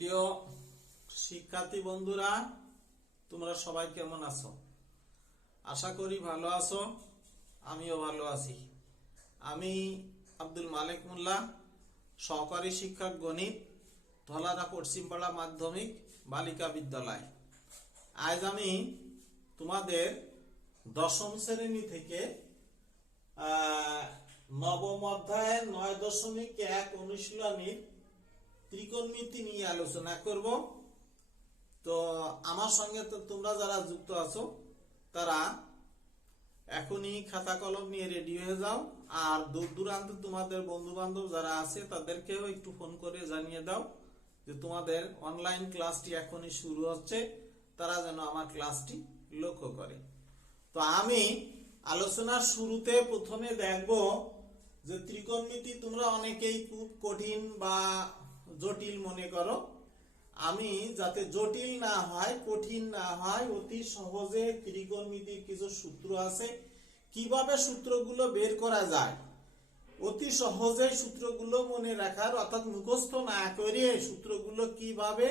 প্রিয় শিক্ষার্থী বন্ধুরা, তোমরা সবাই কেমন আছো? আশা করি ভালো আছো। আমিও ভালো আছি। আমি আব্দুল মালিক মোল্লা, সহকারী শিক্ষক গণিত, ধলারা পশ্চিমপাড়া মাধ্যমিক বালিকা বিদ্যালয়। আজ আমি তোমাদের দশম শ্রেণী থেকে নবম অধ্যায়ের 9.1 অনুশীলনীর ত্রিকোণমিতি নিয়ে আলোচনা করব। তো আমার সঙ্গে তো তোমরা যারা যুক্ত আছো তারা এখনই খাতা কলম নিয়ে রেডি হয়ে যাও, আর দূর দূরান্তে তোমাদের বন্ধু বান্ধব যারা আছে তাদেরকেও একটু ফোন করে জানিয়ে দাও যে তোমাদের অনলাইন ক্লাসটি এখনই শুরু হচ্ছে, তারা যেন আমার ক্লাসটি লক্ষ্য করে। তো আমি আলোচনার শুরুতে প্রথমে দেখব যে ত্রিকোণমিতি তোমরা অনেকেই খুব কঠিন বা জটিল মনে করো। আমি যাতে জটিল না হয়, কঠিন না হয়, অতি সহজে ত্রিকোণমিতির কিছু সূত্র আছে, কিভাবে সূত্রগুলো বের করা যায়, অতি সহজে সূত্রগুলো মনে রাখার অর্থাৎ মুখস্থ না করে সূত্রগুলো কিভাবে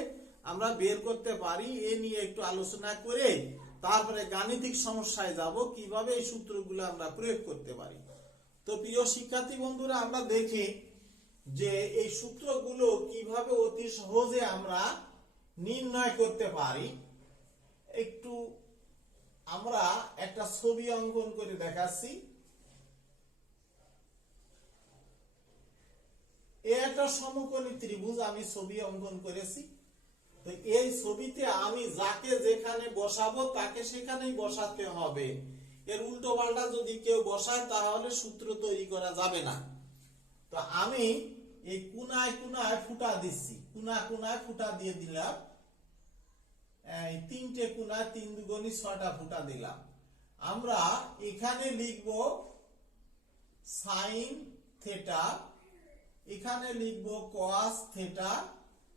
আমরা বের করতে পারি এ নিয়ে একটু আলোচনা করে তারপরে গাণিতিক সমস্যায় যাব, কিভাবে এই সূত্রগুলো আমরা প্রয়োগ করতে পারি। তো প্রিয় শিক্ষার্থী বন্ধুরা, আমরা দেখি যে এই সূত্রগুলো কিভাবে অতি সহজে আমরা নির্ণয় করতে পারি। একটু আমরা একটা ছবি অঙ্কন করে দেখাচ্ছি। একটা সমকোণী ত্রিভুজ আমি ছবি অঙ্কন করেছি। তো এই ছবিতে আমি যাকে যেখানে বসাবো তাকে সেখানেই বসাতে হবে। এর উল্টো পাল্টা যদি কেউ বসায় তাহলে সূত্র তৈরি করা যাবে না। তো আমি এই কোনায় কোনায় ফুটা দিচ্ছি, কোনায় ফুটা দিয়ে দিলাম। এই তিনটে কোনায় 3 দুগুণী 6টা ফুটা দিলাম। আমরা এখানে লিখব সাইন থেটা, এখানে লিখব কস থেটা।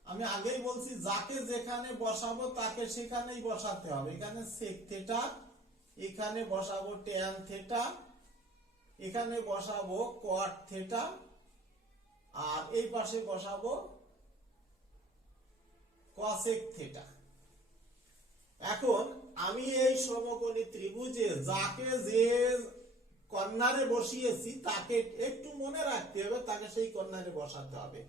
আমি আগেই বলছি যাকে যেখানে বসাবো তাকে সেখানেই বসাতে হবে। এখানে সেক থেটা, এখানে বসাবো ট্যান থেটা, এখানে বসাবো কট থেটা, আর এই পাশে বসাবো কসেক থেটা। এখন আমি এই সমকোণী ত্রিভুজে যাকে যে কর্নারে বসিয়েছি তাকে একটু মনে রাখতে হবে, তাকে সেই কর্নারে বসাতে হবে।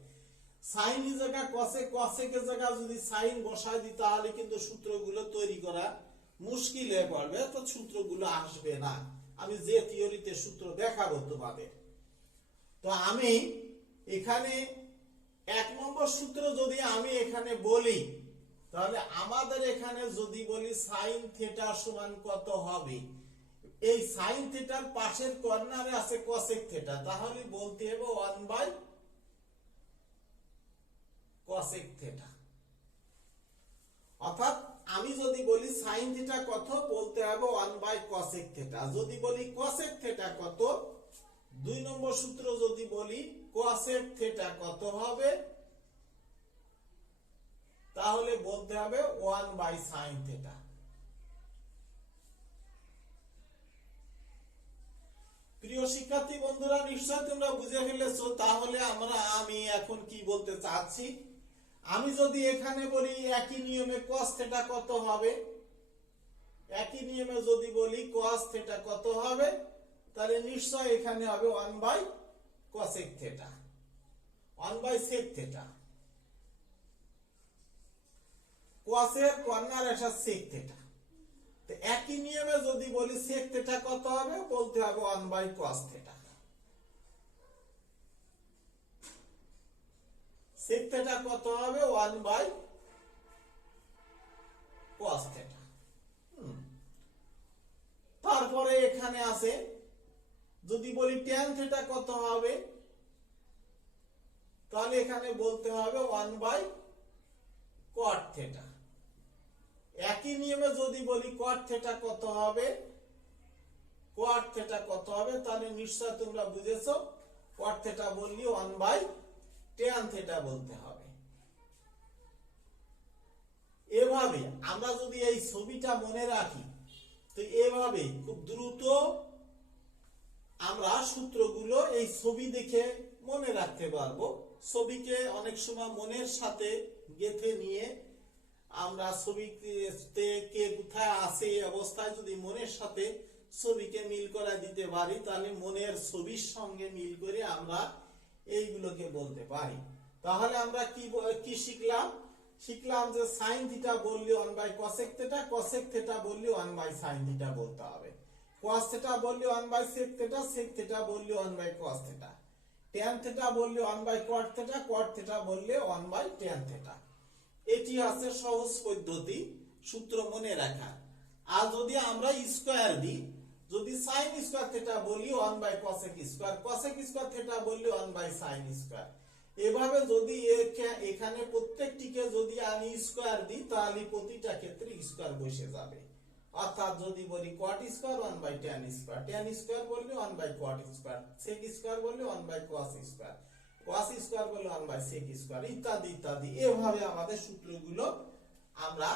সাইন এর জায়গা কসেক, কসেকের জায়গা যদি সাইন বসায় দিই তাহলে কিন্তু সূত্রগুলো তৈরি করা মুশকিল হয়ে পড়বে, তো সূত্রগুলো আসবে না। আমি যে থিওরিতে সূত্র দেখাবো তোমাদের। তো আমি এখানে 1 নম্বর সূত্র যদি আমি এখানে বলি, তাহলে আমাদের এখানে যদি বলি সাইন থেটা সমান কত হবে, এই সাইন থেটার পাশের কর্নারে আছে কসেক থেটা, তাহলে বলতে হবে 1 কসেক থেটা। অর্থাৎ আমি যদি বলি সাইন থেটা কত, বলতে হবে 1 কসেক থেটা। যদি বলি কসেক থেটা কত, 2 নম্বর সূত্র যদি বলি কসেক থেটা কত হবে, তাহলে বলতে হবে 1 সাইন থেটা। প্রিয় শিক্ষার্থী বন্ধুরা, নিশ্চয় তোমরা বুঝে ফেলেছো। তাহলে আমি এখন কি বলতে চাচ্ছি, আমি যদি এখানে বলি একই নিয়মে cos থেটা কত হবে, একই নিয়মে যদি বলি cos থেটা কত হবে, তাহলে নিশ্চয় এখানে হবে 1 cosec theta, 1 sec theta. cos এর কর্নার আসা sec থেটা। তো একই নিয়মে যদি বলি sec থেটা কত হবে, বলতে হবে 1 cos থেটা। sec থেটা কত হবে, 1 cos থেটা। তারপরে এখানে আছে যদি বলি tan থেটা কত হবে, তাহলে এখানে বলতে হবে 1 cot থেটা। একই নিয়মে যদি বলি cot থেটা কত হবে, cot থেটা কত হবে, তাহলে নিশ্চয় তোমরা বুঝেছো cot থেটা বললি 1 tan থেটা বলতে হবে। এভাবে আমরা যদি এই ছবিটা মনে রাখি, তো এভাবে খুব দ্রুত আমরা সূত্রগুলো এই ছবি দেখে মনে রাখতে পারবো। ছবিকে অনেক সময় মনের সাথে গেঁথে নিয়ে আমরা ছবিতে কে কোথায় আছে এই অবস্থায় যদি মনের সাথে ছবিকে মিল করে দিতে পারি, তাহলে মনের ছবির সঙ্গে মিল করে আমরা এইগুলোকে বলতে পারি। তাহলে আমরা কি শিখলাম? শিখলাম যে সাইন থিটা বললে 1/cosec থিটা, cosec থিটা বললে 1/sin থিটা বলতে হবে, cos থিটা বললে 1/sec থিটা, sec থিটা বললে 1/cos থিটা, tan থিটা বললে 1/cot থিটা, cot থিটা বললে 1/tan থিটা। এটি আছে সহজ পদ্ধতি সূত্র মনে রাখা। আর যদি আমরা স্কয়ার দিই, যদি sin স্কয়ার থিটা বলি 1/cosec square, cosec square theta বললে 1/sin স্কয়ার। এভাবে যদি এখানে প্রত্যেকটিকে যদি আমি স্কয়ার দিই, তাহলে প্রতিটা ক্ষেত্রে স্কয়ার বসে যাবে। অর্থাৎ যদি বলি cot square 1/tan square, tan square বললে 1/cot স্কয়ার, sec স্কয়ার বললে 1/cos স্কয়ার, cos স্কয়ার বললে 1/sec স্কয়ার, ইত্যাদি ইত্যাদি। এভাবে আমাদের সূত্রগুলো আমরা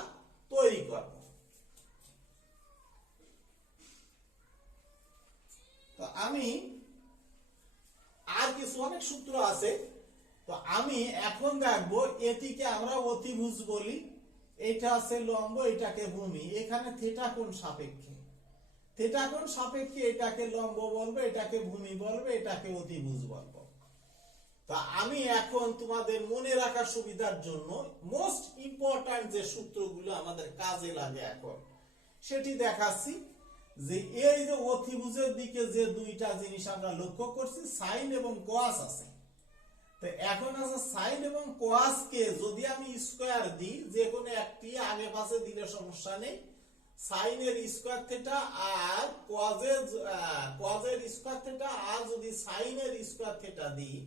তৈরি করব। তো আমি আর কিছু অনেক সূত্র আছে, তো আমি এখন দেখবো এটিকে আমরা অতিভুজ বলি, এটা আছে লম্ব, এটাকে ভূমি। এখানে থিটা কোণ সাপেক্ষে, থিটা কোণ সাপেক্ষে এটাকে লম্ব বলবো, এটাকে ভূমি বলবো, এটাকে অতিভুজ বলবো। তা আমি এখন তোমাদের মনে রাখার সুবিধার জন্য মোস্ট ইম্পর্টেন্ট যে সূত্রগুলো আমাদের কাজে লাগে এখন সেটি দেখাচ্ছি। যে এই যে অতিভুজের দিকে যে দুইটা জিনিস আমরা লক্ষ্য করছি, সাইন এবং কোয়াস আছে। তো এখন আছে সাইন এবং কোয়াস কে যদি আমি স্কয়ার দিই, যে কোনো একটি আগে পাশে দিলে সমস্যা নেই, সাইনের স্কয়ার থিটা আর কোয়াজের স্কয়ার থিটা, আর যদি সাইনের স্কয়ার থিটা দিই,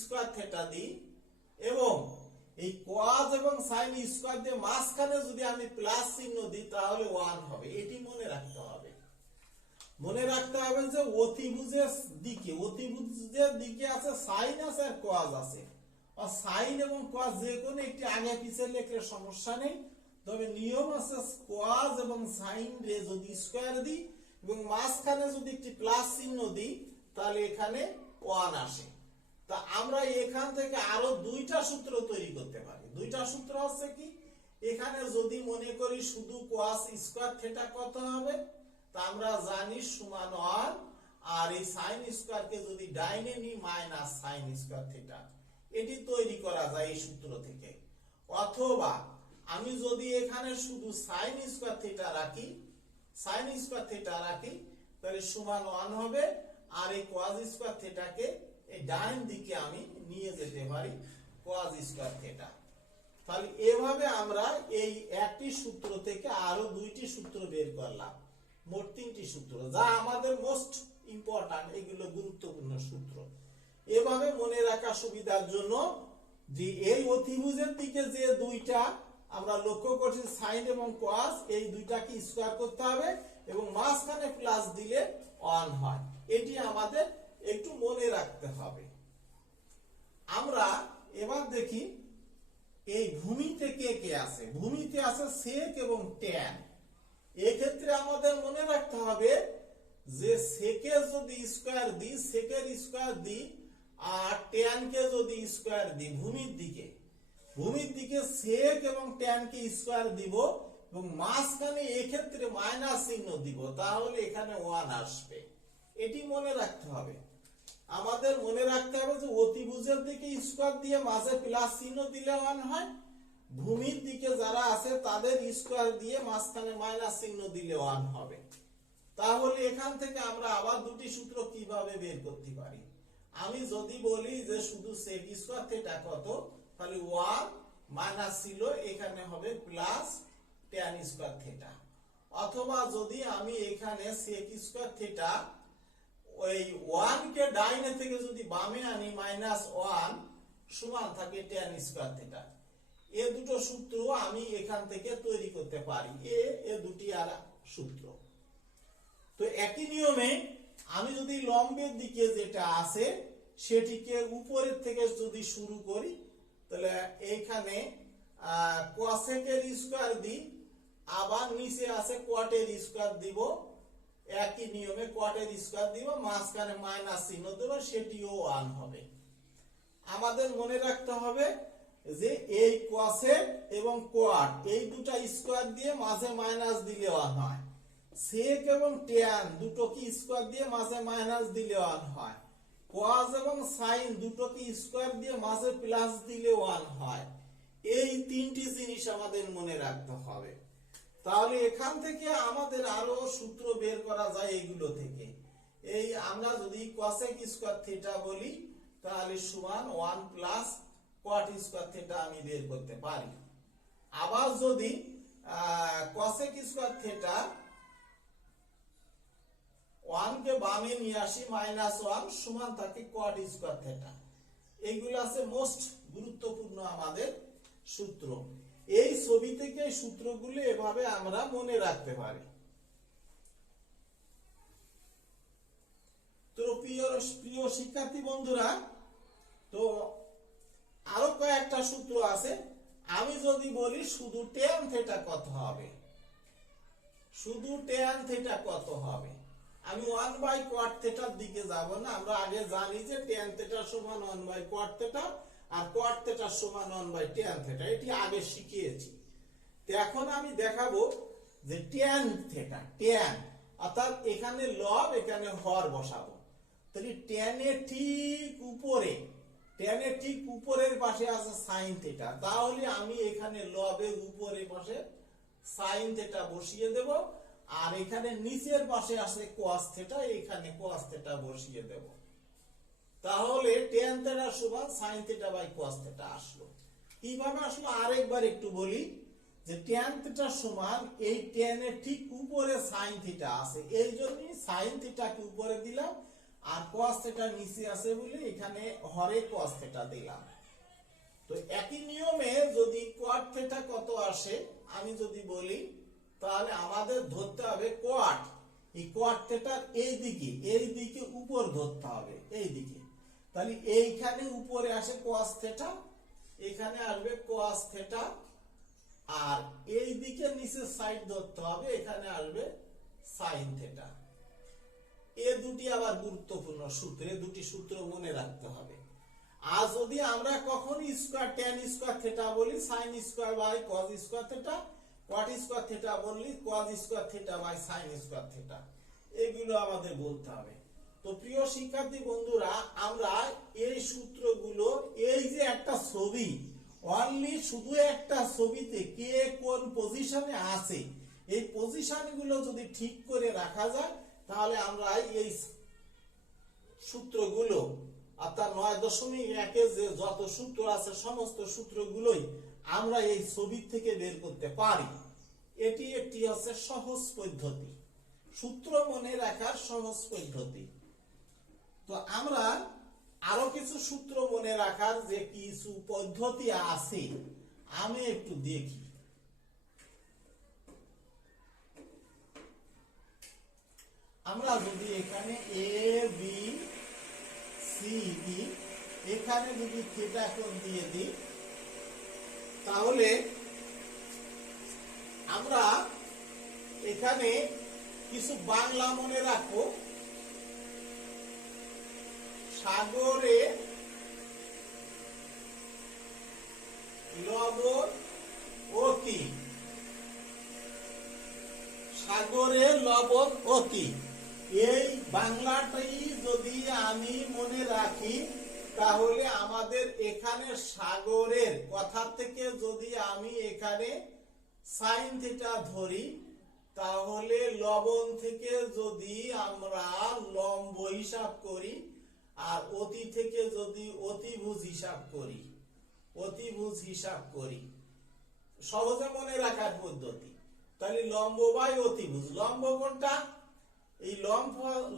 স্কয়ার থিটা দিই, এবং এই কোয়াজ এবং সাইন স্কয়ার দিয়ে মাঝখানে যদি আমি প্লাস চিহ্ন দিই, তাহলে 1 হবে। এটি মনে রাখতে হবে। মনে রাখতে হবে যে অতিভুজের দিকে আছে সাইন আছে আর কোয়াজ আছে। আর সাইন এবং কোয়াজ যে কোনো একটি আগে পিছে লিখলে সমস্যা নেই, তবে নিয়ম আছে কোয়াজ এবং সাইন রে যদি স্কয়ার দিই এবং মাঝখানে যদি একটি প্লাস চিহ্ন দিই, তাহলে এখানে 1 আসে। তা আমরা এখান থেকে আরো দুইটা সূত্র তৈরি করতে পারি। দুইটা সূত্র হচ্ছে কি, এখানে যদি মনে করি শুধু cos স্কয়ার থিটা কত হবে, তা আমরা জানি সমান 1, আর এই sin স্কয়ার কে যদি ডাইনে নিই মাইনাস sin স্কয়ার থিটা, এটি তৈরি করা যায় এই সূত্র থেকে। অথবা আমি যদি এখানে শুধু sin স্কয়ার থিটা রাখি, sin স্কয়ার থিটা রাখি, তাহলে সমান 1 হবে, আর এই cos স্কয়ার থিটাকে এই ডান দিকে আমি নিয়ে যেতে পারি cos স্কয়ার থিটা। তাহলে এভাবে আমরা এই একটি সূত্র থেকে আরো দুইটি সূত্র বের করলাম, মোট 3টি সূত্র, যা আমাদের মোস্ট ইম্পর্টেন্ট, এগুলো গুরুত্বপূর্ণ সূত্র। এভাবে মনে রাখা সুবিধার জন্য যে এই অতিভুজের দিকে যে দুইটা আমরা লক্ষ্য করছি সাইন এবং cos, এই দুইটাকে স্কয়ার করতে হবে এবং মাঝখানে প্লাস দিলে 1 হয়। এটি আমাদের একটু মনে রাখতে হবে। আমরা এবার দেখি এই ভূমিতে কে কে আছে। ভূমিতে আছে সেক এবং ট্যান। এক্ষেত্রে আমাদের মনে রাখতে হবে যে সেকের যদি স্কয়ার দিই, সেকের স্কয়ার দিই, আর ট্যান কে যদি স্কয়ার দিই ভূমির দিকে সেক এবং ট্যান কে স্কয়ার দিব এবং মাঝখানে এক্ষেত্রে মাইনাস চিহ্ন দিব, তাহলে এখানে 1 আসবে। এটি মনে রাখতে হবে। আমাদের মনে রাখতে হবে যে অতিভুজের দিকে স্কয়ার দিয়ে মাঝে প্লাস চিহ্ন দিলে 1 হয়, ভূমির দিকে যারা আছে তাদের স্কয়ার দিয়ে মাঝখানে মাইনাস চিহ্ন দিলে 1 হবে। তাহলে এখান থেকে আমরা আবার দুটি সূত্র কিভাবে বের করতে পারি। আমি যদি বলি যে শুধু sec স্কয়ার থিটা কত, তাহলে 1 মাইনাস ছিল, এখানে হবে প্লাস tan স্কয়ার থিটা। অথবা যদি আমি এখানে sec স্কয়ার থিটা ওই 1 কে ডাইনে থেকে যদি বামে আনি -1 সমান থাকে tan স্কয়ার থিটা। এই দুটো সূত্র আমি এখান থেকে তৈরি করতে পারি, এ দুটি আর সূত্র। তো একই নিয়মে আমি যদি লম্বের দিকে যেটা আছে সেটিকে উপরের থেকে যদি শুরু করি, তাহলে এইখানে cosec এর স্কয়ার দিই, আবার নিচে আছে cot এর স্কয়ার দিব, একই নিয়মে কটের স্কয়ার দিব, মাঝখানে মাইনাস চিহ্ন দেব, সেটিও 1 হবে। আমাদের মনে রাখতে হবে যে এই কসেক এবং কোয়াট এই দুটো স্কয়ার দিয়ে মাঝে মাইনাস দিলে 1 হয়, সেক এবং ট্যান দুটোকে স্কয়ার দিয়ে মাঝে মাইনাস দিলে 1 হয়, কস এবং সাইন দুটোকে স্কয়ার দিয়ে মাঝে প্লাস দিলে 1 হয়। এই তিনটি জিনিস আমাদের মনে রাখতে হবে। তাহলে এখান থেকে আমাদের আরো সূত্র বের করা যায় এগুলো থেকে। এই আমরা যদি কসেক স্কয়ার থিটা বলি তাহলে সমান 1 প্লাস কট স্কয়ার থিটা আমি বের করতে পারি। আবার যদি কসেক স্কয়ার থিটা 1 কে বামে নিয়ে আসি -1 সমান থাকে কট স্কয়ার থিটা। এইগুলো আছে মোস্ট গুরুত্বপূর্ণ আমাদের সূত্র। এই ছবি থেকে সূত্রগুলো এভাবে আমরা মনে রাখতে পারি। তো প্রিয় শিক্ষার্থী বন্ধুরা, তো আরো কয়েকটা সূত্র আছে। আমি যদি বলি শুধু tan থিটা কত হবে, শুধু tan থিটা কত হবে, আমি 1 cot থিটার দিকে যাব না। আমরা আগে জানি যে tan থিটা সমান 1 cot থিটা আর cot থিটা সমান 1 tan থিটা, এটি আগে শিখিয়েছি। তো এখন আমি দেখাবো যে tan থিটা, tan অর্থাৎ এখানে লব এখানে হর বসাবো। তাহলে tan এর ঠিক উপরে, tan এর ঠিক উপরের পাশে আছে sin থিটা, তাহলে আমি এখানে লবের উপরের পাশে sin থিটা বসিয়ে দেব, আর এখানে নিচের পাশে আছে cos থিটা, এখানে cos থিটা বসিয়ে দেব। তাহলে tan থিটা সমান sin theta by cos theta আসলো। কিভাবে আসলো আরেকবার একটু বলি যে tan থিটা সমান এই tan এর ঠিক উপরে sin থিটা আছে, এই জন্যই sin থিটাকে উপরে দিলাম, আর cos থিটা নিচে আছে বলে এখানে হরে cos থিটা দিলাম। তো একই নিয়মে যদি cot থিটা কত আসে আমি যদি বলি, তাহলে আমাদের ধরতে হবে cot, এই cot থিটার এই দিকে উপর ধরতে হবে, এই দিকে। তাহলে এইখানে উপরে আসে cos থিটা, এখানে আসবে cos থিটা, আর এই দিকে নিচে সাইড ধরতে হবে, এখানে আসবে sin থিটা। এই দুটি আবার গুরুত্বপূর্ণ সূত্র, এই দুটি সূত্র মনে রাখতে হবে। আর যদি আমরা কখন স্কয়ার tan স্কয়ার থিটা বলি sin square by cos square theta, cot square theta বললি cos square theta by sin square theta, এগুলো আমাদের বলতে হবে। তো প্রিয় শিক্ষার্থী বন্ধুরা, আমরা এই সূত্রগুলো, এই যে একটা ছবি, অনলি শুধু একটা ছবিতে কে কোন পজিশনে আছে, এই পজিশনগুলো যদি ঠিক করে রাখা যায় তাহলে আমরা এই সূত্রগুলো অর্থাৎ 9.1 যে যত সূত্র আছে সমস্ত সূত্রগুলোই আমরা এই ছবি থেকে বের করতে পারি। এটি একটি হচ্ছে সহজ পদ্ধতি, সূত্র মনে রাখার সহজ পদ্ধতি। তো আমরা আরো কিছু সূত্র মনে রাখার যে কিছু পদ্ধতি আছে আমি একটু দেখি। আমরা যদি এখানে এ বি সি ডি এখানে যদি থিটা কোণ দিয়ে দিই, তাহলে আমরা এখানে কিছু বাংলা মনে রাখবো। সাগরে লবণ অতি, সাগরে লবণ অতি, এই বাংলাটাই যদি আমি মনে রাখি তাহলে আমাদের এখানে সাগরের কথা থেকে যদি আমি এখানে sin থিটা ধরি, তাহলে লবণ থেকে যদি আমরা লম্ব হিসাব করি, আর অতি থেকে যদি অতিভুজ হিসাব করি, অতিভুজ হিসাব করি, সহজে মনে রাখার পদ্ধতি। তাহলে লম্ব বাই অতিভুজ, লম্ব কোনটা? এই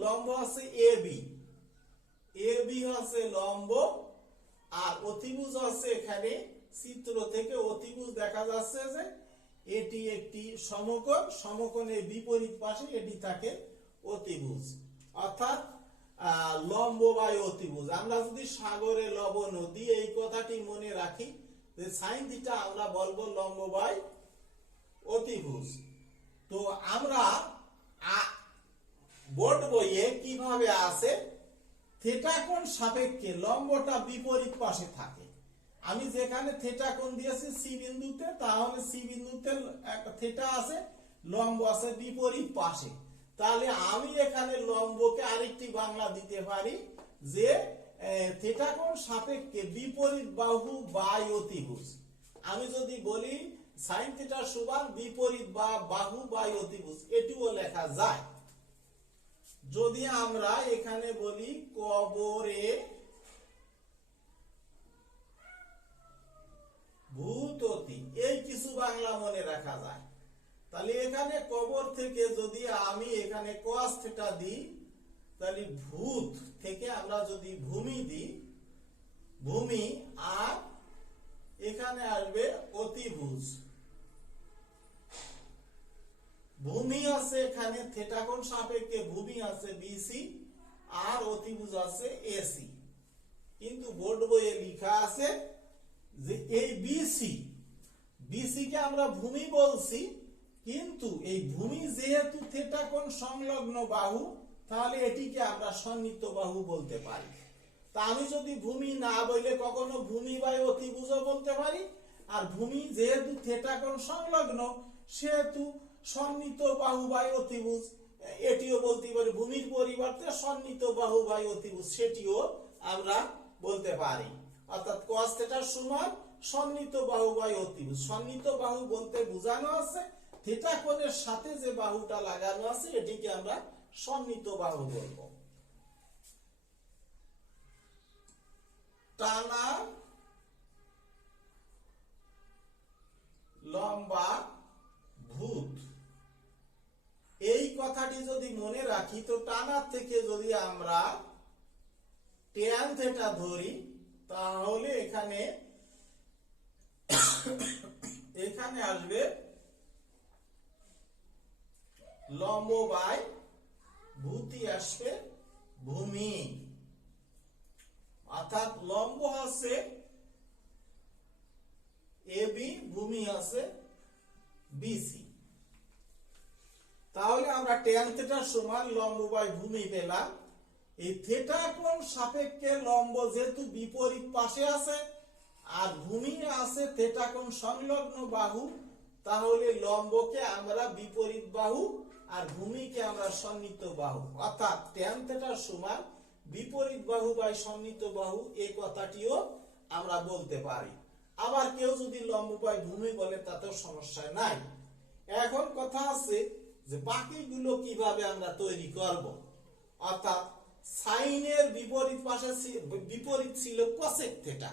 লম্ব আছে এ বি হচ্ছে লম্ব, আর অতিভুজ আছে এখানে চিত্র থেকে অতিভুজ দেখা যাচ্ছে যে এটি একটি সমকোণ, সমকোণের বিপরীত পাশে এটি থাকে অতিভুজ, অর্থাৎ লম্ব বাই অতিভুজ। আমরা যদি সাগরে লবণ নদী এই কথাটি মনে রাখি যে sin থিটা আমরা বলবো লম্ব বাই অতিভুজ। তো আমরা বোর্ড বইয়ে কিভাবে আছে, থিটা কোণ সাপেক্ষে লম্বটা বিপরীত পাশে থাকে। আমি যেখানে থিটা কোণ দিয়েছি সি বিন্দুতে, তাহলে সি বিন্দুতে একটা থিটা আছে, লম্ব আছে বিপরীত পাশে। তাহলে আমি এখানে লম্বকে আরেকটি বাংলা দিতে পারি যে থিটা কোণ সাপেক্ষে বিপরীত বাহু বাই অতিভুজ। আমি যদি বলি সাইন থিটা সমান বিপরীত বাহু বাই অতিভুজ, এটিও লেখা যায়। যদি আমরা এখানে বলি কবরে ভূততি, এই কিছু বাংলা মনে রাখা যায়। তাহলে এখানে কবর থেকে যদি আমি এখানে cos থিটা দিই, তাহলে ভূত থেকে আমরা যদি ভূমি দিই, ভূমি, আর এখানে আসবে অতিভুজ। ভূমি আছে এখানে থিটা কোণ সাপেক্ষে ভূমি আছে বিসি, আর অতিভুজ আছে এসি। কিন্তু বোর্ড বইয়ে লেখা আছে যে এই বিসি কে আমরা ভূমি বলছি, কিন্তু এই ভূমি যেহেতু থিটা কোণ সংলগ্ন বাহু, তাহলে এটিকে আমরা সন্নিহিত বাহু বলতে পারি। তা আমি যদি ভূমি না বলে কখনো ভূমি বাই অতিভুজও বলতে পারি, আর ভূমি যেহেতু থিটা কোণ সংলগ্ন সেহেতু সন্নিহিত বাহু বাই অতিভুজ এটিও বলতে পারি। ভূমির পরিবর্তে সন্নিহিত বাহু বাই অতিভুজ সেটিও আমরা বলতে পারি। অর্থাৎ cos থিটা সমান সন্নিহিত বাহু বাই অতিভুজ। সন্নিহিত বাহু বলতে বোঝানো আছে থিটা কোণের সাথে যে বাহুটা লাগানো আছে এটিকে আমরা সন্নিহিত বাহু বলবো। টানা লম্বা ভূত, এই কথাটি যদি মনে রাখি, তো টানার থেকে যদি আমরা ট্যান থিটা ধরি, তাহলে এখানে আসবে লম্ব বাই ভূতি আসবে ভূমি। অর্থাৎ লম্ব আছে এবি, ভূমি আছে বিসি। তাহলে আমরা ট্যান থিটা সমান লম্ব বাই ভূমি পেলাম। এই থিটা কোণ সাপেক্ষে লম্ব যেহেতু বিপরীত পাশে আছে, আর ভূমি আছে থিটা কোণ সংলগ্ন বাহু, তাহলে লম্বকে আমরা বিপরীত বাহু আর ভূমিকে আমরা সন্নিহিত বাহু। অর্থাৎ ট্যান থিটা সমান বিপরীত বাহু বাই সন্নিহিত বাহু, এই কথাটিও আমরা বলতে পারি। আবার কেউ যদি লম্ব বাই ভূমি বলে তাতেও সমস্যা নাই। এখন কথা আছে যে বাকিগুলো কিভাবে আমরা তৈরি করব। অর্থাৎ সাইনের বিপরীত পাশে বিপরীত ছিল কোসেক থিটা,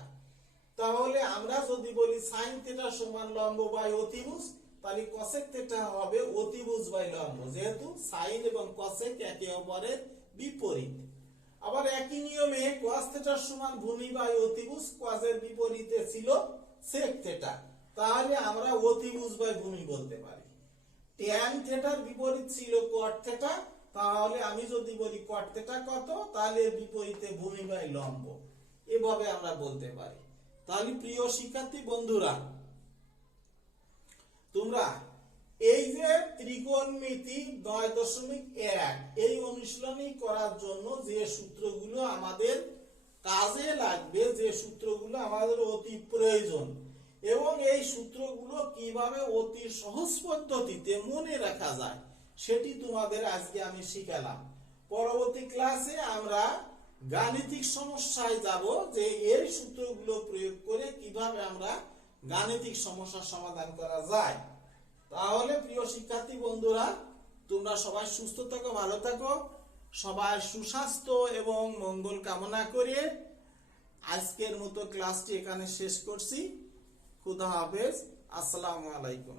তাহলে আমরা যদি বলি সাইন থিটা সমান লম্ব বাই অতিভুজ, তাহলে কোসেক থিটা হবে অতিভুজ বাই লম্ব, যেহেতু সাইন এবং কোসেক একে অপরের বিপরীত। আবার একই নিয়মে cos থিটা সমান ভূমি বাই অতিভুজ, cos এর বিপরীতে ছিল sec থিটা, তাহলে আমরা অতিভুজ বাই ভূমি বলতে পারি। tan থিটার বিপরীত ছিল cot থিটা, তাহলে আমি যদি বলি cot থিটা কত, তাহলে এর বিপরীতে ভূমি বাই লম্ব, এভাবে আমরা বলতে পারি। তাহলে প্রিয় শিক্ষার্থী বন্ধুরা, তোমরা এই যে ত্রিকোণমিতি 9.1 এই অনুশীলনী করার জন্য যে সূত্রগুলো আমাদের কাজে লাগবে, যে সূত্রগুলো আমাদের অতি প্রয়োজন, এবং এই সূত্রগুলো কিভাবে অতি সহজ পদ্ধতিতে মনে রাখা যায় সেটি তোমাদের আজকে আমি শিখালাম। পরবর্তী ক্লাসে আমরা গাণিতিক সমস্যায় যাব, যে এই সূত্রগুলো প্রয়োগ করে কিভাবে আমরা গাণিতিক সমস্যার সমাধান করা যায়। তাহলে প্রিয় শিক্ষার্থী বন্ধুরা, তোমরা সবাই সুস্থ থাকো, ভালো থাকো, সবাই সুস্বাস্থ্য এবং মঙ্গল কামনা করে আজকের মতো ক্লাসটি এখানে শেষ করছি। খুদা হাফেজ, আসসালামু আলাইকুম।